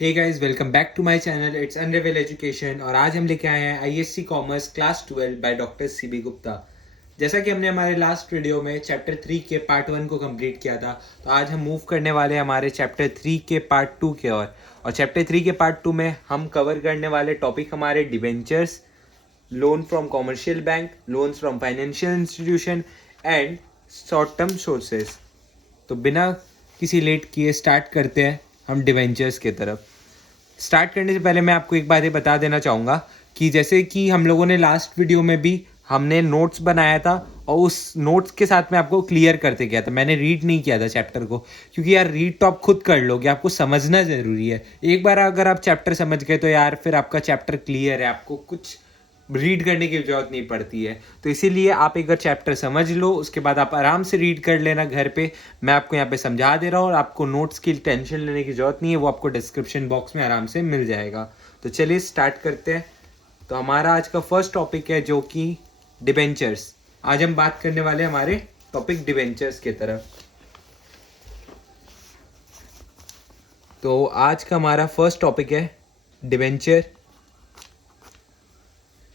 Hey guys, welcome back to my channel. It's unreal education और आज हम लेके आए हैं ISC commerce class 12 by doctor C B Gupta. जैसा कि हमने हमारे लास्ट वीडियो में चैप्टर 3 के पार्ट 1 को कंप्लीट किया था, तो आज हम मूव करने वाले हैं हमारे चैप्टर 3 के पार्ट 2 के और चैप्टर 3 के पार्ट 2 में हम कवर करने वाले टॉपिक हमारे debentures, loan from commercial bank, loans from financial institution and short term sources. तो बिना किसी लेट किए स्टार्ट करते हैं हम डिवेंचर्स की तरफ। स्टार्ट करने से पहले मैं आपको एक बात ये बता देना चाहूँगा कि जैसे कि हम लोगों ने लास्ट वीडियो में भी हमने नोट्स बनाया था और उस नोट्स के साथ में आपको क्लियर करते गया था। मैंने रीड नहीं किया था चैप्टर को, क्योंकि यार रीड तो आप खुद कर लोगे, आपको समझना ज़रूरी है। एक बार अगर आप चैप्टर समझ गए तो यार फिर आपका चैप्टर क्लियर है, आपको कुछ रीड करने की जरूरत नहीं पड़ती है। तो इसीलिए आप एक बार चैप्टर समझ लो, उसके बाद आप आराम से रीड कर लेना घर पे। मैं आपको यहाँ पे समझा दे रहा हूँ और आपको नोट्स की टेंशन लेने की जरूरत नहीं है, वो आपको डिस्क्रिप्शन बॉक्स में आराम से मिल जाएगा। तो चलिए स्टार्ट करते हैं। तो हमारा आज का फर्स्ट टॉपिक है जो कि डिबेंचर्स। आज हम बात करने वाले हैं हमारे टॉपिक डिबेंचर्स की तरफ। तो आज का हमारा फर्स्ट टॉपिक है डिबेंचर।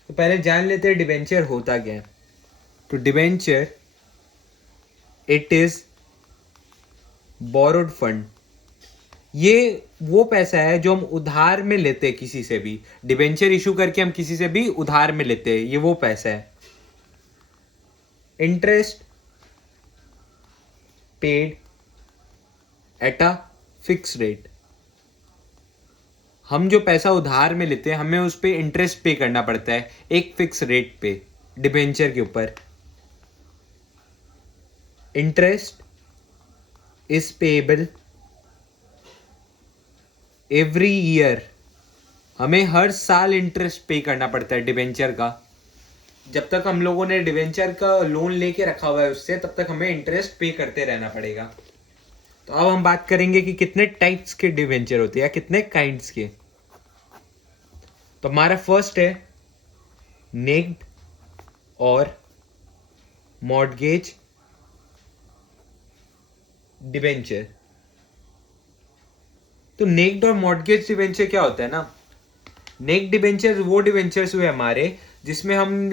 तो पहले जान लेते हैं डिबेंचर होता क्या है। तो debenture it is borrowed fund. ये वो पैसा है जो हम उधार में लेते हैं किसी से भी। डिबेंचर इशू करके हम किसी से भी उधार में लेते हैं, ये वो पैसा है। Interest paid at a fix rate. हम जो पैसा उधार में लेते हैं हमें उस पर इंटरेस्ट पे करना पड़ता है एक फिक्स रेट पे डिबेंचर के ऊपर। Interest is payable every year. हमें हर साल इंटरेस्ट पे करना पड़ता है डिबेंचर का। जब तक हम लोगों ने डिबेंचर का लोन लेके रखा हुआ है उससे, तब तक हमें इंटरेस्ट पे करते रहना पड़ेगा। तो अब हम बात करेंगे कि कितने टाइप्स के डिबेंचर होते हैं या कितने काइंड्स के। तो हमारा फर्स्ट है नेक्ड और मॉर्टगेज डिबेंचर। तो नेक्ड और मॉर्टगेज डिबेंचर क्या होता है ना, नेक्ड डिबेंचर वो डिबेंचर्स हुए हमारे जिसमें हम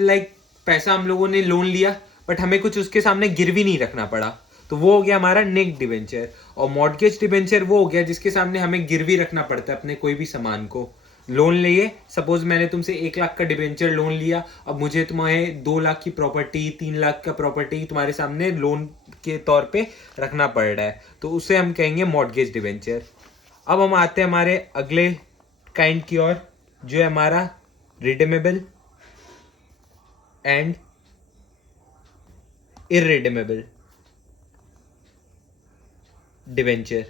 पैसा हम लोगों ने लोन लिया बट हमें कुछ उसके सामने गिरवी नहीं रखना पड़ा, तो वो हो गया हमारा नेक्ड डिबेंचर। और मॉर्टगेज डिबेंचर वो हो गया जिसके सामने हमें गिरवी रखना पड़ता है अपने कोई भी सामान को। लोन लिए, सपोज मैंने तुमसे 1 लाख का डिबेंचर लोन लिया, अब मुझे तुम्हें 2 लाख की प्रॉपर्टी, 3 लाख का प्रॉपर्टी तुम्हारे सामने लोन के तौर पे रखना पड़ रहा है, तो उसे हम कहेंगे मॉर्टगेज डिबेंचर। अब हम आते हैं हमारे अगले काइंड की ओर, जो है हमारा रिडीमेबल एंड इररिडीमेबल डिबेंचर।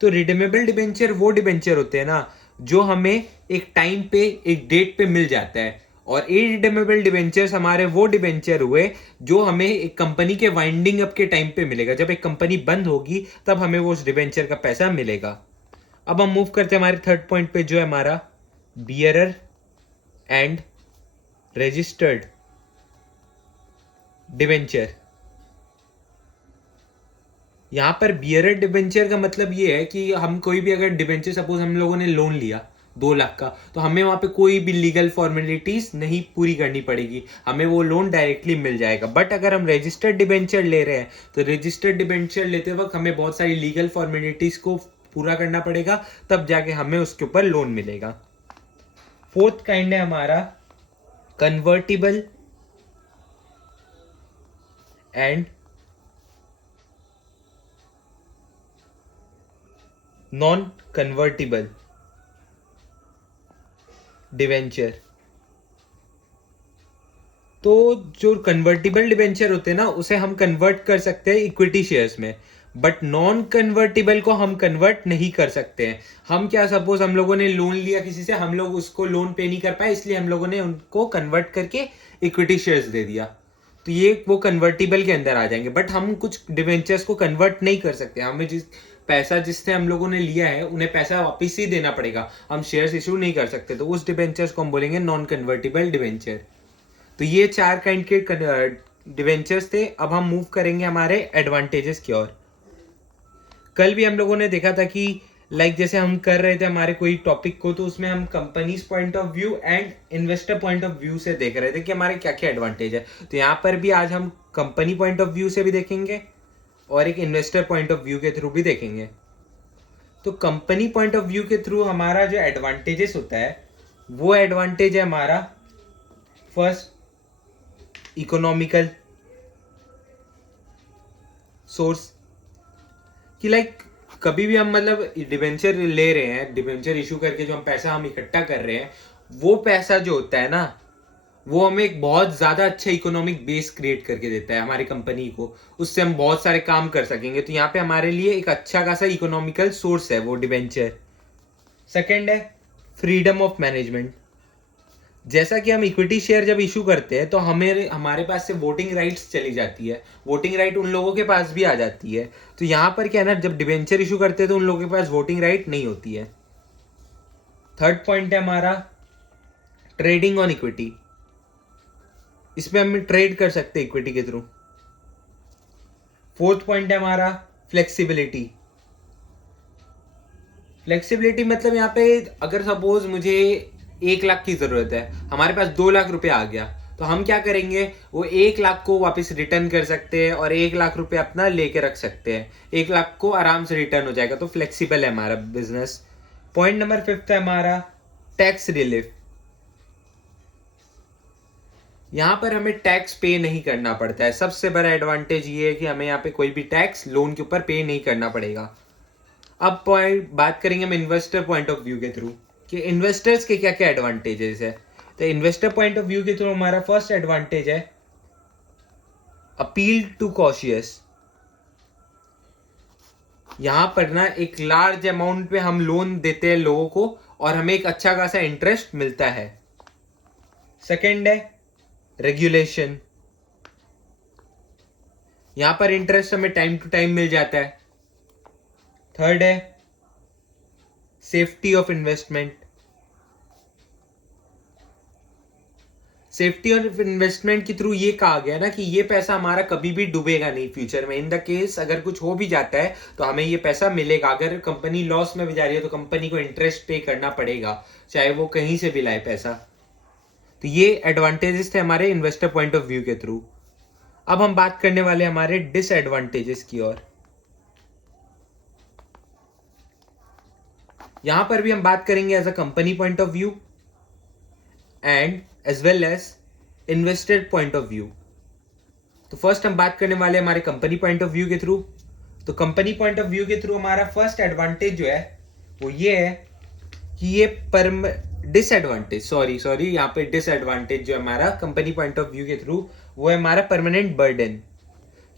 तो रिडीमेबल डिबेंचर वो डिबेंचर होते हैं ना जो हमें एक टाइम पे, एक डेट पे मिल जाता है। और इररिडीमेबल डिबेंचर्स हमारे वो डिबेंचर हुए जो हमें एक कंपनी के वाइंडिंग अप के टाइम पे मिलेगा। जब एक कंपनी बंद होगी तब हमें वो उस डिबेंचर का पैसा मिलेगा। अब हम मूव करते हैं हमारे थर्ड पॉइंट पे, जो है हमारा बियरर एंड रजिस्टर्ड डिबेंचर। यहां पर बियरर डिबेंचर का मतलब ये है कि हम कोई भी अगर डिबेंचर, सपोज हम लोगों ने लोन लिया 2 लाख का, तो हमें वहां पे कोई भी लीगल फॉर्मेलिटीज नहीं पूरी करनी पड़ेगी, हमें वो लोन डायरेक्टली मिल जाएगा। बट अगर हम रजिस्टर्ड डिबेंचर ले रहे हैं तो रजिस्टर्ड डिबेंचर लेते वक्त हमें बहुत सारी लीगल फॉर्मेलिटीज को पूरा करना पड़ेगा, तब जाके हमें उसके ऊपर लोन मिलेगा। फोर्थ काइंड है हमारा convertible and non convertible debenture. तो जो कन्वर्टिबल डिवेंचर होते हैं ना, उसे हम कन्वर्ट कर सकते हैं इक्विटी शेयर्स में, बट नॉन कन्वर्टिबल को हम कन्वर्ट नहीं कर सकते हैं। हम क्या, सपोज हम लोगों ने लोन लिया किसी से, हम लोग उसको लोन पे नहीं कर पाए, इसलिए हम लोगों ने उनको कन्वर्ट करके इक्विटी शेयर्स दे दिया, तो ये वो कन्वर्टिबल के अंदर आ जाएंगे। बट हम कुछ डिवेंचर्स को कन्वर्ट नहीं कर सकते, हमें जिससे हम लोगों ने लिया है उन्हें पैसा वापिस ही देना पड़ेगा, हम शेयर्स इशू नहीं कर सकते, तो उस डिवेंचर्स को हम बोलेंगे नॉन कन्वर्टिबल डिवेंचर। तो ये 4 काइंड के डिवेंचर्स थे। अब हम मूव करेंगे हमारे एडवांटेजेस की ओर। कल भी हम लोगों ने देखा था कि जैसे हम कर रहे थे हमारे कोई टॉपिक को, तो उसमें हम companies point of view and investor point of view से देख रहे थे कि हमारे क्या क्या एडवांटेज है। तो यहाँ पर भी आज हम कंपनी पॉइंट ऑफ व्यू से भी देखेंगे और एक इन्वेस्टर पॉइंट ऑफ व्यू के थ्रू भी देखेंगे। तो कंपनी पॉइंट ऑफ व्यू के थ्रू हमारा जो एडवांटेजेस होता है वो एडवांटेज है हमारा फर्स्ट इकोनॉमिकल सोर्स, कि कभी भी हम मतलब डिबेंचर ले रहे हैं, डिबेंचर इशू करके जो हम पैसा हम इकट्ठा कर रहे हैं, वो पैसा जो होता है ना, वो हमें एक बहुत ज्यादा अच्छा इकोनॉमिक बेस क्रिएट करके देता है हमारी कंपनी को। उससे हम बहुत सारे काम कर सकेंगे। तो यहाँ पे हमारे लिए एक अच्छा खासा इकोनॉमिकल सोर्स है वो डिबेंचर। सेकेंड है फ्रीडम ऑफ मैनेजमेंट। जैसा कि हम इक्विटी शेयर जब इशू करते हैं तो हमारे पास से वोटिंग राइट्स चली जाती है, वोटिंग राइट उन लोगों के पास भी आ जाती है। तो यहाँ पर क्या है ना, जब डिबेंचर इशू करते हैं तो उन लोगों के पास वोटिंग राइट नहीं होती है। थर्ड पॉइंट है हमारा ट्रेडिंग ऑन इक्विटी। इसमें हम ट्रेड कर सकते हैं इक्विटी के थ्रू। फोर्थ पॉइंट है हमारा फ्लेक्सिबिलिटी। फ्लेक्सिबिलिटी मतलब यहाँ पे अगर सपोज मुझे 1 लाख की जरूरत है, हमारे पास 2 लाख रुपए आ गया, तो हम क्या करेंगे, वो 1 लाख को वापस रिटर्न कर सकते हैं और 1 लाख रुपए अपना लेके रख सकते हैं। 1 लाख को आराम से रिटर्न हो जाएगा। तो फ्लेक्सिबल है हमारा बिजनेस। पॉइंट नंबर 5 है हमारा टैक्स रिलीफ। यहाँ पर हमें टैक्स पे नहीं करना पड़ता है। सबसे बड़ा एडवांटेज ये है कि हमें यहाँ पे कोई भी टैक्स लोन के ऊपर पे नहीं करना पड़ेगा। अब पॉइंट बात करेंगे हम इन्वेस्टर पॉइंट ऑफ व्यू के थ्रू कि इन्वेस्टर्स के क्या क्या एडवांटेजेस है। तो इन्वेस्टर पॉइंट ऑफ व्यू के थ्रू हमारा फर्स्ट एडवांटेज है अपील टू कॉशियस। यहां पर ना एक लार्ज अमाउंट पे हम लोन देते हैं लोगों को और हमें एक अच्छा खासा इंटरेस्ट मिलता है। सेकेंड है रेगुलेशन। यहां पर इंटरेस्ट हमें टाइम टू टाइम मिल जाता है। थर्ड है safety of investment. Safety of investment के थ्रू ये कहा गया ना कि ये पैसा हमारा कभी भी डूबेगा नहीं फ्यूचर में। इन द केस अगर कुछ हो भी जाता है तो हमें ये पैसा मिलेगा। अगर कंपनी लॉस में भी जा रही है तो कंपनी को इंटरेस्ट पे करना पड़ेगा, चाहे वो कहीं से भी लाए पैसा। तो ये एडवांटेजेस थे हमारे इन्वेस्टर पॉइंट ऑफ व्यू के थ्रू। अब हम बात करने वाले हमारे डिसएडवांटेजेस की ओर। यहां पर भी हम बात करेंगे as a company point of view and as well as investor point of view. तो फर्स्ट हम बात करने वाले हमारे कंपनी पॉइंट ऑफ व्यू के थ्रू। तो कंपनी पॉइंट ऑफ व्यू के थ्रू हमारा फर्स्ट एडवांटेज जो है वो ये है कि ये डिसएडवांटेज यहाँ पे डिसएडवांटेज जो है हमारा कंपनी पॉइंट ऑफ व्यू के थ्रू वो है हमारा परमानेंट बर्डन।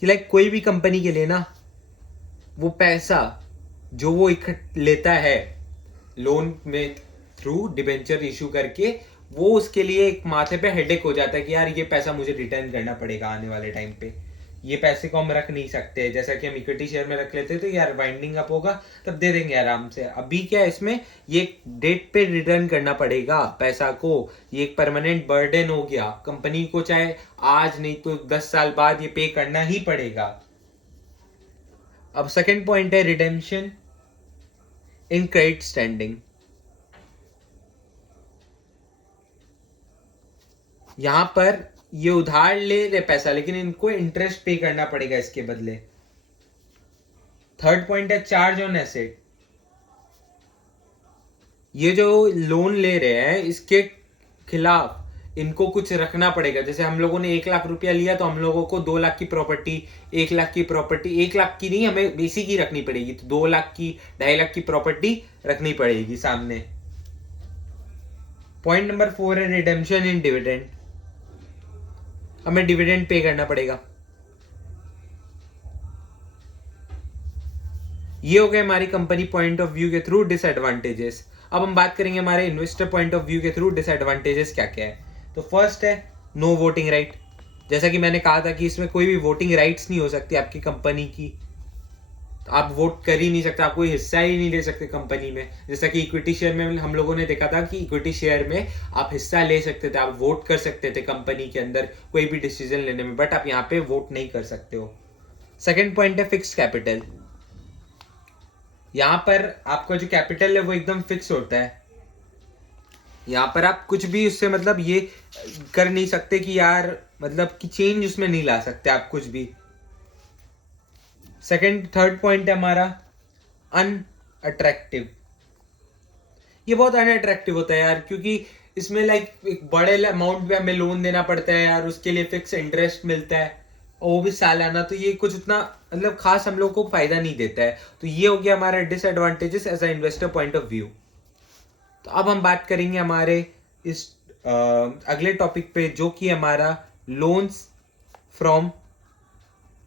कि कोई भी कंपनी के लिए ना वो पैसा जो वो लेता है लोन में थ्रू डिबेंचर इशू करके, वो उसके लिए एक माथे पे हेडेक हो जाता है कि यार ये पैसा मुझे रिटर्न करना पड़ेगा आने वाले टाइम पे। ये पैसे को हम रख नहीं सकते। जैसा कि हम इक्विटी शेयर में रख लेते तो यार वाइंडिंग अप होगा तब दे देंगे आराम से। अभी क्या है, इसमें ये डेट पे रिटर्न करना पड़ेगा पैसा को। ये एक परमानेंट बर्डन हो गया कंपनी को, चाहे आज नहीं तो 10 साल बाद ये पे करना ही पड़ेगा। अब सेकेंड पॉइंट है रिडेम्पशन इन क्रेडिट स्टैंडिंग। यहां पर ये उधार ले रहे पैसा लेकिन इनको इंटरेस्ट पे करना पड़ेगा इसके बदले। थर्ड पॉइंट है चार्ज ऑन एसेट। ये जो लोन ले रहे हैं इसके खिलाफ इनको कुछ रखना पड़ेगा। जैसे हम लोगों ने 1 लाख रुपया लिया तो हम लोगों को 2 लाख की प्रॉपर्टी, 1 लाख की प्रॉपर्टी, 1 लाख की नहीं हमें बेसिक ही रखनी पड़ेगी। तो 2 लाख की, 2.5 लाख की प्रॉपर्टी रखनी पड़ेगी सामने। पॉइंट नंबर 4 है रिडेम्पशन इन डिविडेंड। हमें डिविडेंड पे करना पड़ेगा। ये हो गए हमारी कंपनी पॉइंट ऑफ व्यू के थ्रू डिसएडवांटेजेस। अब हम बात करेंगे हमारे इन्वेस्टर पॉइंट ऑफ व्यू के थ्रू डिसएडवांटेजेस क्या क्या है। तो फर्स्ट है नो वोटिंग राइट। जैसा कि मैंने कहा था कि इसमें कोई भी वोटिंग राइट्स नहीं हो सकती आपकी कंपनी की। तो आप वोट कर ही नहीं सकते, आप कोई हिस्सा ही नहीं ले सकते कंपनी में। जैसा कि इक्विटी शेयर में हम लोगों ने देखा था कि इक्विटी शेयर में आप हिस्सा ले सकते थे, आप वोट कर सकते थे कंपनी के अंदर कोई भी डिसीजन लेने में, बट आप यहाँ पे वोट नहीं कर सकते हो। सेकेंड पॉइंट है फिक्स्ड कैपिटल। यहाँ पर आपका जो कैपिटल है वो एकदम फिक्स होता है। यहाँ पर आप कुछ भी उससे मतलब ये कर नहीं सकते कि यार मतलब कि चेंज उसमें नहीं ला सकते आप कुछ भी। थर्ड पॉइंट है हमारा अनअट्रैक्टिव। ये बहुत अनअट्रैक्टिव होता है यार, क्योंकि इसमें लाइक एक बड़े अमाउंट पे हमें लोन देना पड़ता है यार, उसके लिए फिक्स इंटरेस्ट मिलता है और वो भी सालाना, तो ये कुछ उतना मतलब खास हम लोग को फायदा नहीं देता है। तो ये हो गया हमारा disadvantages as a investor point of view. तो अब हम बात करेंगे हमारे इस अगले टॉपिक पे, जो कि हमारा लोन्स फ्रॉम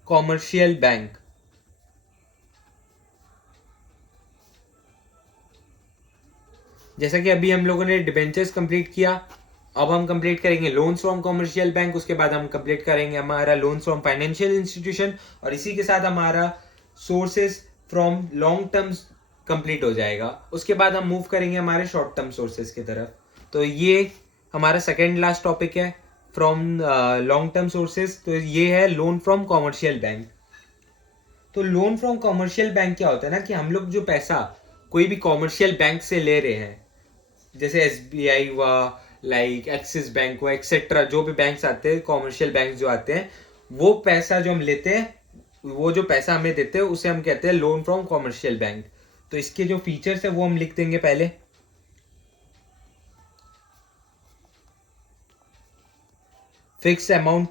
कॉमर्शियल बैंक। जैसा कि अभी हम लोगों ने डिबेंचर्स कंप्लीट किया, अब हम कंप्लीट करेंगे लोन्स फ्रॉम कॉमर्शियल बैंक, उसके बाद हम कंप्लीट करेंगे हमारा लोन्स फ्रॉम फाइनेंशियल इंस्टीट्यूशन, और इसी के साथ हमारा sources from long term complete हो जाएगा। उसके बाद हम मूव करेंगे हमारे शॉर्ट टर्म सोर्सेज की तरफ। तो ये हमारा सेकेंड लास्ट टॉपिक है फ्रॉम लॉन्ग टर्म सोर्सेज। तो ये है लोन फ्रॉम कॉमर्शियल बैंक। तो लोन फ्रॉम कॉमर्शियल बैंक क्या होता है ना, कि हम लोग जो पैसा कोई भी कॉमर्शियल बैंक से ले रहे हैं, जैसे SBI हुआ, लाइक एक्सिस बैंक हुआ, एक्सेट्रा, जो भी बैंक्स आते हैं कॉमर्शियल बैंक जो आते हैं, वो पैसा जो हम लेते हैं, वो जो पैसा हमें देते हैं उसे हम कहते हैं लोन फ्रॉम कॉमर्शियल बैंक। तो इसके जो फीचर्स है वो हम लिख देंगे पहले। फिक्स अमाउंट,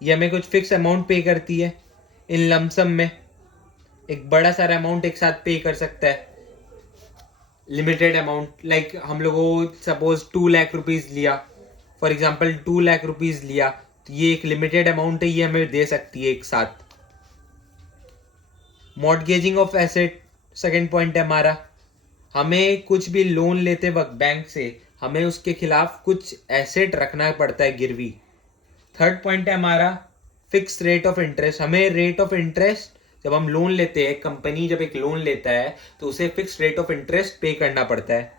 ये हमें कुछ फिक्स अमाउंट पे करती है इन लमसम में, एक बड़ा सारा अमाउंट एक साथ पे कर सकता है। लिमिटेड अमाउंट, लाइक हम लोगों सपोज 2 लाख रुपीज लिया, फॉर एग्जांपल 2 लाख रुपीज लिया, तो ये एक लिमिटेड अमाउंट है, ये हमें दे सकती है एक साथ। मॉर्टगेजिंग ऑफ एसेट, सेकंड पॉइंट है हमारा, हमें कुछ भी लोन लेते वक्त बैंक से हमें उसके खिलाफ कुछ एसेट रखना पड़ता है गिरवी। थर्ड पॉइंट है हमारा फिक्स रेट ऑफ इंटरेस्ट, हमें रेट ऑफ इंटरेस्ट जब हम लोन लेते हैं, कंपनी जब एक लोन लेता है तो उसे फिक्स रेट ऑफ इंटरेस्ट पे करना पड़ता है।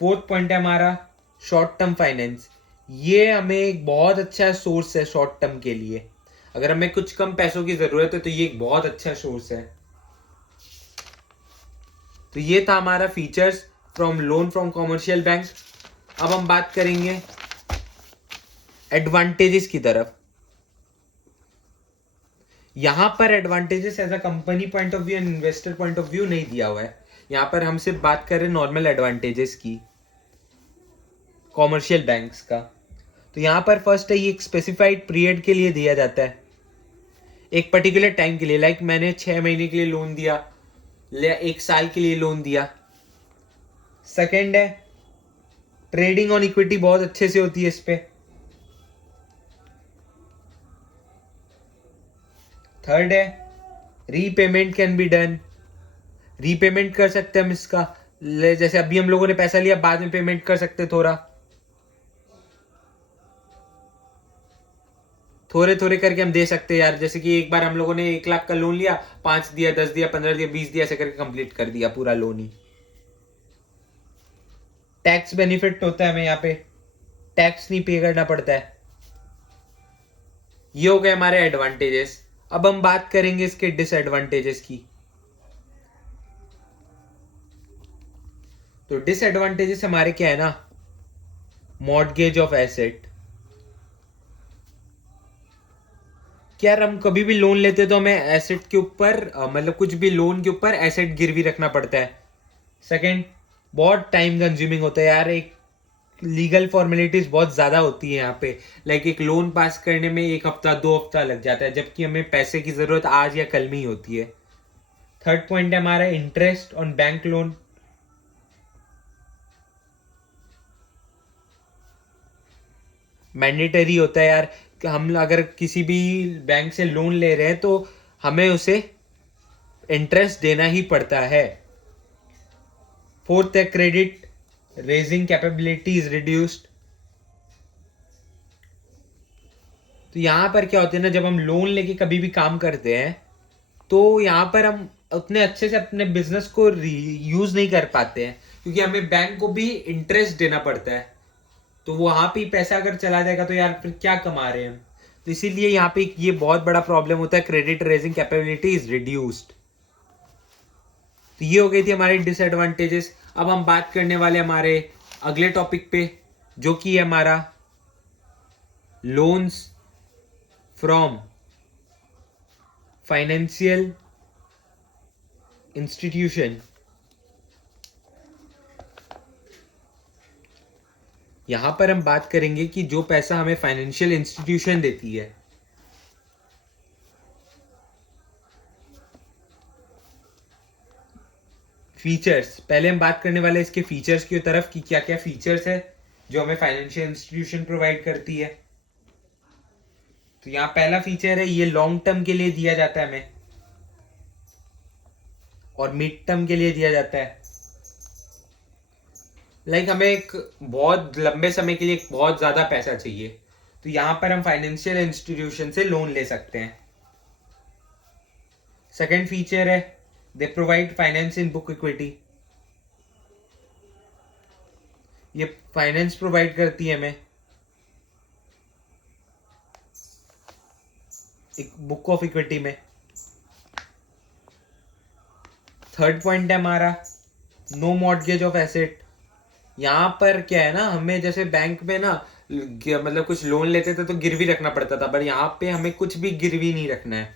फोर्थ पॉइंट है हमारा शॉर्ट टर्म फाइनेंस, ये हमें एक बहुत अच्छा सोर्स है शॉर्ट टर्म के लिए। अगर हमें कुछ कम पैसों की जरूरत है तो ये एक बहुत अच्छा सोर्स है। तो ये था हमारा features from loan from commercial bank. अब हम बात करेंगे एडवांटेजेस की तरफ। यहां पर advantages as a company point of view and investor point of view नहीं दिया हुआ है, यहां पर हम सिर्फ बात कर रहे हैं नॉर्मल एडवांटेजेस की कॉमर्शियल बैंक्स का। तो यहां पर फर्स्ट है, ये एक स्पेसिफाइड पीरियड के लिए दिया जाता है, एक पर्टिकुलर टाइम के लिए, लाइक मैंने 6 महीने के लिए लोन दिया या 1 साल के लिए लोन दिया। सेकेंड है ट्रेडिंग ऑन इक्विटी बहुत अच्छे से होती है इस पे। थर्ड है repayment can be done, repayment कर सकते हैं हम इसका, जैसे अभी हम लोगों ने पैसा लिया बाद में पेमेंट कर सकते, थोड़े थोड़े करके हम दे सकते हैं यार। जैसे कि एक बार हम लोगों ने 1 लाख का लोन लिया, 5 दिया, 10 दिया, 15 दिया, 20 दिया, ऐसे करके कंप्लीट कर दिया पूरा लोन ही। टैक्स बेनिफिट होता है हमें यहाँ पे, टैक्स नहीं पे करना पड़ता है। ये हो गए हमारे एडवांटेजेस। अब हम बात करेंगे इसके डिसएडवांटेजेस की। तो डिसएडवांटेजेस हमारे क्या है ना, मॉर्टगेज ऑफ एसेट। क्या यार, हम कभी भी लोन लेते तो हमें एसेट के ऊपर मतलब कुछ भी लोन के ऊपर एसेट गिरवी रखना पड़ता है। सेकंड, बहुत टाइम कंज्यूमिंग होता है यार, एक लीगल फॉर्मेलिटीज बहुत ज्यादा होती है यहाँ पे, लाइक एक लोन पास करने में 1 हफ्ता 2 हफ्ता लग जाता है, जबकि हमें पैसे की जरूरत आज या कल में ही होती है। थर्ड पॉइंट है हमारा interest on bank loan. Mandatory होता है यार कि हम अगर किसी भी बैंक से लोन ले रहे हैं तो हमें उसे इंटरेस्ट देना ही पड़ता है। फोर्थ है credit raising capability is reduced. तो यहां पर क्या होता है ना, जब हम लोन लेके कभी भी काम करते हैं तो यहां पर हम उतने अच्छे से अपने बिजनेस को यूज नहीं कर पाते हैं, क्योंकि हमें बैंक को भी इंटरेस्ट देना पड़ता है। तो वहां पे पैसा अगर चला जाएगा तो यार फिर क्या कमा रहे हैं हम। तो इसीलिए यहाँ पे ये बहुत बड़ा प्रॉब्लम होता है, credit raising capability is reduced. तो ये हो गई थी हमारी डिसएडवांटेजेस। अब हम बात करने वाले हमारे अगले टॉपिक पे, जो कि है हमारा लोन्स फ्रॉम फाइनेंशियल इंस्टीट्यूशन। यहां पर हम बात करेंगे कि जो पैसा हमें फाइनेंशियल इंस्टीट्यूशन देती है, फीचर्स। पहले हम बात करने वाले इसके फीचर्स की तरफ कि क्या क्या फीचर्स है जो हमें फाइनेंशियल इंस्टीट्यूशन प्रोवाइड करती है। तो यहाँ पहला फीचर है, ये लॉन्ग टर्म के लिए दिया जाता है हमें और मिड टर्म के लिए दिया जाता है। लाइक हमें एक बहुत लंबे समय के लिए एक बहुत ज्यादा पैसा चाहिए, तो यहां पर हम फाइनेंशियल इंस्टीट्यूशन से लोन ले सकते हैं। सेकंड फीचर है, they provide finance in book equity. ये फाइनेंस प्रोवाइड करती है हमें एक बुक ऑफ इक्विटी में। थर्ड पॉइंट है हमारा नो मॉर्टगेज ऑफ एसेट। यहां पर क्या है ना, हमें जैसे बैंक में ना मतलब कुछ लोन लेते थे तो गिरवी रखना पड़ता था, पर यहाँ पे हमें कुछ भी गिरवी नहीं रखना है।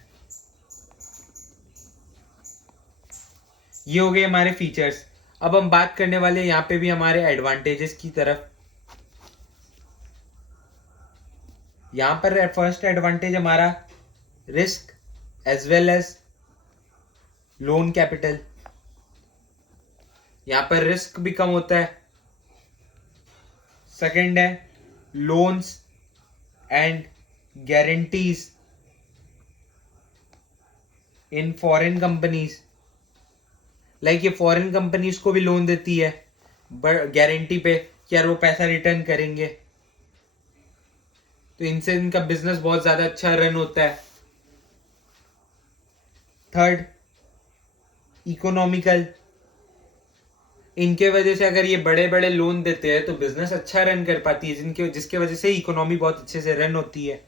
ये हो गए हमारे फीचर्स। अब हम बात करने वाले यहाँ पे भी हमारे एडवांटेजेस की तरफ। यहां पर फर्स्ट एडवांटेज हमारा risk as well as loan capital. यहां पर रिस्क भी कम होता है। सेकंड है loans and guarantees in foreign companies. Like ये फॉरेन कंपनीज को भी लोन देती है गारंटी पे कि यार वो पैसा रिटर्न करेंगे, तो इनसे इनका बिजनेस बहुत ज्यादा अच्छा रन होता है। Third economical. इनके वजह से अगर ये बड़े बड़े लोन देते हैं तो बिजनेस अच्छा रन कर पाती है, जिसके वजह से इकोनॉमी बहुत अच्छे से रन होती है।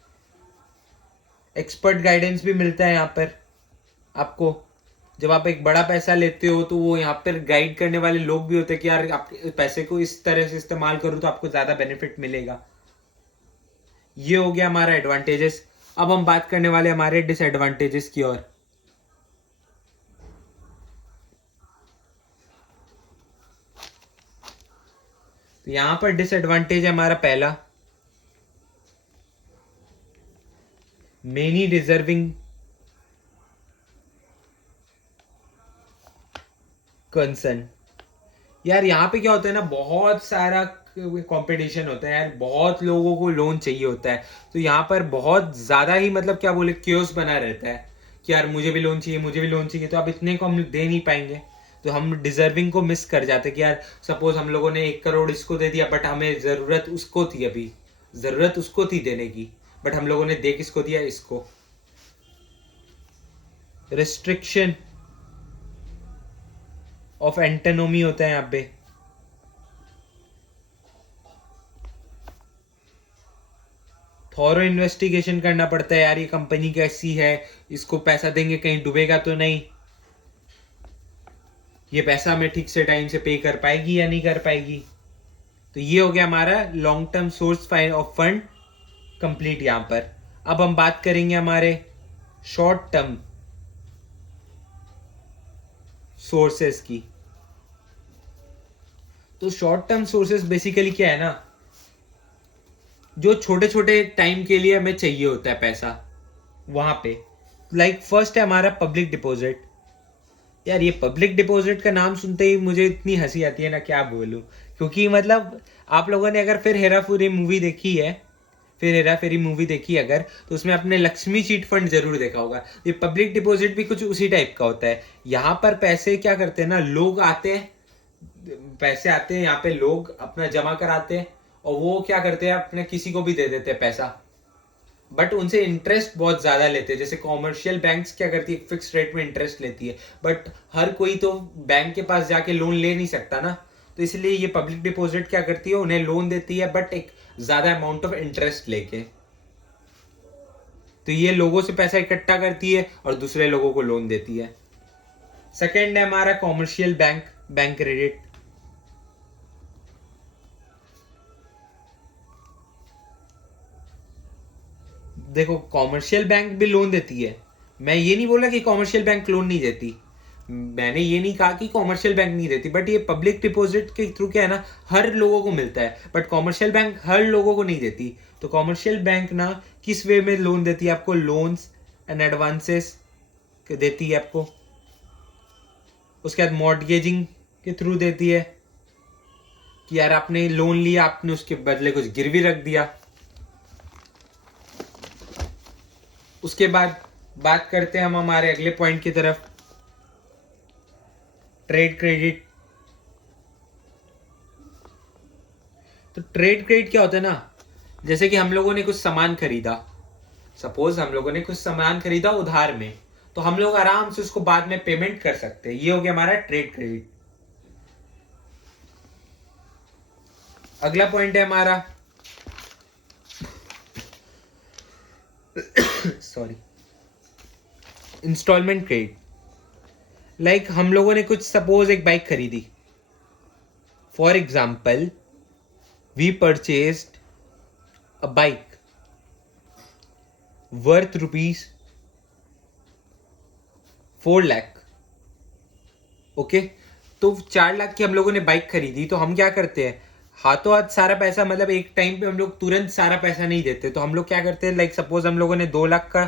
एक्सपर्ट गाइडेंस भी मिलता है यहाँ पर आपको। जब आप एक बड़ा पैसा लेते हो तो वो यहाँ पर गाइड करने वाले लोग भी होते हैं कि यार आप पैसे को इस तरह से इस्तेमाल करो तो आपको ज्यादा बेनिफिट मिलेगा। ये हो गया हमारा एडवांटेजेस। अब हम बात करने वाले हमारे डिसएडवांटेजेस की ओर। तो यहां पर डिसएडवांटेज है हमारा पहला, मेनी डिजर्विंग कंसर्न। यार यहाँ पे क्या होता है ना, बहुत सारा कंपटीशन होता है यार, बहुत लोगों को लोन चाहिए होता है, तो यहाँ पर बहुत ज्यादा ही मतलब क्या बोले क्योस बना रहता है कि यार मुझे भी लोन चाहिए, मुझे भी लोन चाहिए, तो आप इतने को हम दे नहीं पाएंगे, तो हम डिजर्विंग को मिस कर जाते कि यार सपोज हम लोगों ने 1 करोड़ इसको दे दिया, बट हमें जरूरत उसको थी, अभी जरूरत उसको थी देने की, बट हम लोगों ने दे किसको दिया, इसको। रिस्ट्रिक्शन ऑफ एंटोनोमी होता है यहाँ पे। थॉरो इन्वेस्टिगेशन करना पड़ता है यार, ये कंपनी कैसी है, इसको पैसा देंगे कहीं डूबेगा तो नहीं, ये पैसा हमें ठीक से टाइम से पे कर पाएगी या नहीं कर पाएगी। तो ये हो गया हमारा long term source of fund complete यहां पर। अब हम बात करेंगे हमारे शॉर्ट टर्म सोर्सेस की। तो शॉर्ट टर्म सोर्सेस बेसिकली क्या है ना, जो छोटे छोटे टाइम के लिए हमें चाहिए होता है पैसा वहां पे। लाइक फर्स्ट है हमारा पब्लिक डिपॉजिट। यार ये पब्लिक डिपॉजिट का नाम सुनते ही मुझे इतनी हंसी आती है ना, क्या बोलूं, क्योंकि मतलब आप लोगों ने अगर फिर हेरा फेरी मूवी देखी है, फिर हेरा फेरी मूवी देखी अगर, तो उसमें अपने लक्ष्मी चीट फंड जरूर देखा होगा। ये पब्लिक डिपॉजिट भी कुछ उसी टाइप का होता है। यहाँ पर पैसे क्या करते हैं ना, लोग आते हैं, पैसे आते हैं यहाँ पे, लोग अपना जमा कराते हैं और वो क्या करते हैं अपने किसी को भी दे देते हैं पैसा, बट उनसे इंटरेस्ट बहुत ज्यादा लेते हैं। जैसे कॉमर्शियल बैंक्स क्या करती है, फिक्स रेट में इंटरेस्ट लेती है, बट हर कोई तो बैंक के पास जाके लोन ले नहीं सकता ना, तो इसलिए ये पब्लिक डिपॉजिट क्या करती है, उन्हें लोन देती है बट एक ज्यादा अमाउंट ऑफ इंटरेस्ट लेके। तो ये लोगों से पैसा इकट्ठा करती है और दूसरे लोगों को लोन देती है। सेकंड है हमारा कॉमर्शियल बैंक, बैंक क्रेडिट। देखो कॉमर्शियल बैंक भी लोन देती है, मैं ये नहीं बोला कि कॉमर्शियल बैंक लोन नहीं देती, मैंने ये नहीं कहा कि कॉमर्शियल बैंक नहीं देती, बट ये पब्लिक डिपॉजिट के थ्रू क्या है ना, हर लोगों को मिलता है, बट कॉमर्शियल बैंक हर लोगों को नहीं देती। तो कॉमर्शियल बैंक ना किस वे में लोन देती है आपको, लोन्स एंड एडवांसेस देती है आपको, उसके बाद मॉर्टगेजिंग के थ्रू देती है कि यार आपने लोन लिया, आपने उसके बदले कुछ गिरवी रख दिया। उसके बाद बात करते हैं हम हमारे अगले पॉइंट की तरफ, ट्रेड क्रेडिट। तो ट्रेड क्रेडिट क्या होता है ना, जैसे कि हम लोगों ने कुछ सामान खरीदा, सपोज हम लोगों ने कुछ सामान खरीदा उधार में, तो हम लोग आराम से उसको बाद में पेमेंट कर सकते हैं, ये हो गया हमारा ट्रेड क्रेडिट। अगला पॉइंट है हमारा सॉरी, इंस्टॉलमेंट क्रेडिट। लाइक हम लोगों ने कुछ सपोज एक बाइक खरीदी, for example we purchased a bike worth ₹4 lakh, okay. तो 4 लाख की हम लोगों ने बाइक खरीदी, तो हम क्या करते हैं, हाथों हाथ सारा पैसा, मतलब एक टाइम पे हम लोग तुरंत सारा पैसा नहीं देते, तो हम लोग क्या करते हैं, लाइक सपोज हम लोगों ने 2 लाख का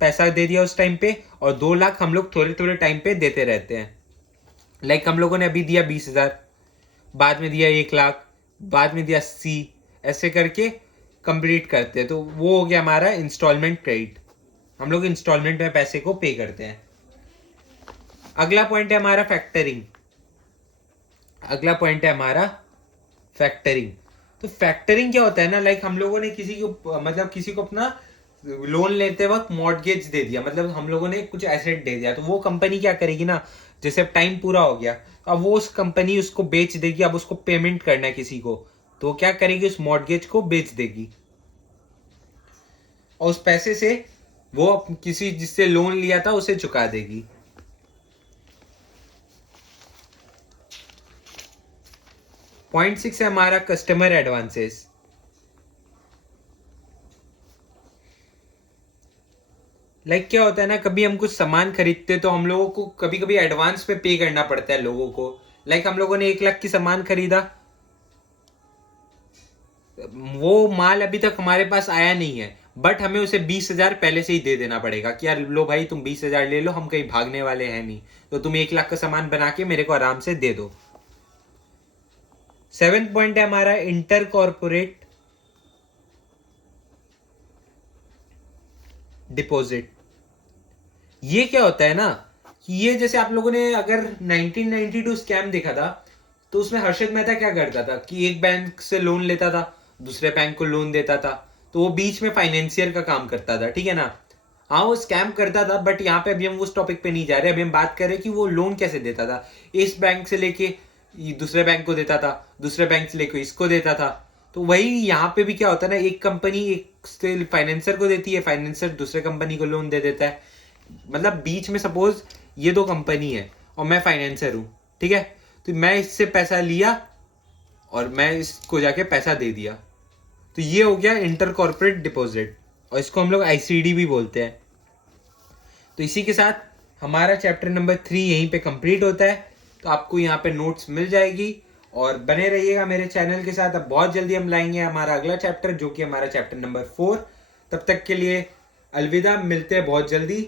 पैसा दे दिया उस टाइम पे, और 2 लाख हम लोग थोड़े थोड़े टाइम पे देते रहते हैं। लाइक हम लोगों ने अभी दिया 20,000, बाद में दिया 1 लाख, बाद में दिया 80, ऐसे करके कंप्लीट करते हैं। तो वो हो गया हमारा इंस्टॉलमेंट क्रेडिट, हम लोग इंस्टॉलमेंट में पैसे को पे करते हैं। अगला पॉइंट है हमारा फैक्टरिंग। अगला पॉइंट है हमारा फैक्टरिंग। तो फैक्टरिंग क्या होता है ना, लाइक हम लोगों ने किसी को, मतलब किसी को अपना लोन लेते वक्त मॉर्टगेज दे दिया, मतलब हम लोगों ने कुछ एसेट दे दिया, तो वो कंपनी क्या करेगी ना, जैसे अब टाइम पूरा हो गया, तो अब वो उस कंपनी उसको बेच देगी, अब उसको पेमेंट करना है किसी को, तो क्या करेगी, उस मॉर्टगेज को बेच देगी, और उस पैसे से वो किसी जिससे लोन लिया था उसे चुका देगी। पॉइंट 6 है हमारा कस्टमर एडवांसेस। लाइक क्या होता है ना, कभी हम कुछ सामान खरीदते तो हम लोगों को कभी कभी एडवांस पे करना पड़ता है लोगों को। लाइक हम लोगों ने 1 लाख की सामान खरीदा, वो माल अभी तक हमारे पास आया नहीं है, बट हमें उसे 20,000 पहले से ही दे देना पड़ेगा कि यार लो भाई तुम 20,000 ले लो, हम कहीं भागने वाले हैं नहीं, तो तुम 1 लाख का सामान बना के मेरे को आराम से दे दो। 7th पॉइंट है हमारा इंटर कॉर्पोरेट डिपॉजिट। ये क्या होता है ना, कि ये जैसे आप लोगों ने अगर 1992 स्कैम देखा था, तो उसमें हर्षद मेहता क्या करता था कि एक बैंक से लोन लेता था, दूसरे बैंक को लोन देता था, तो वो बीच में फाइनेंशियर का काम करता था, ठीक है ना। हाँ वो स्कैम करता था, बट यहाँ पे अभी हम उस टॉपिक पे नहीं जा रहे, अभी हम बात कर रहे हैं कि वो लोन कैसे देता था, इस बैंक से लेके दूसरे बैंक को देता था, दूसरे बैंक से लेके इसको देता था। तो वही यहाँ पे भी क्या होता है ना, एक कंपनी एक से फाइनेंसर को देती है, फाइनेंसर दूसरे कंपनी को लोन दे देता है, मतलब बीच में सपोज ये 2 कंपनी है और मैं फाइनेंसर हूँ, ठीक है, तो मैं इससे पैसा लिया और मैं इसको जाके पैसा दे दिया, तो ये हो गया इंटर कॉर्पोरेट डिपॉजिट, और इसको हम लोग आईसीडी भी बोलते हैं। तो इसी के साथ हमारा चैप्टर नंबर 3 यहीं पे कंप्लीट होता है। तो आपको यहाँ पे नोट्स मिल जाएगी, और बने रहिएगा मेरे चैनल के साथ। अब बहुत जल्दी हम लाएंगे हमारा अगला चैप्टर, जो कि हमारा चैप्टर नंबर 4। तब तक के लिए अलविदा, मिलते हैं बहुत जल्दी।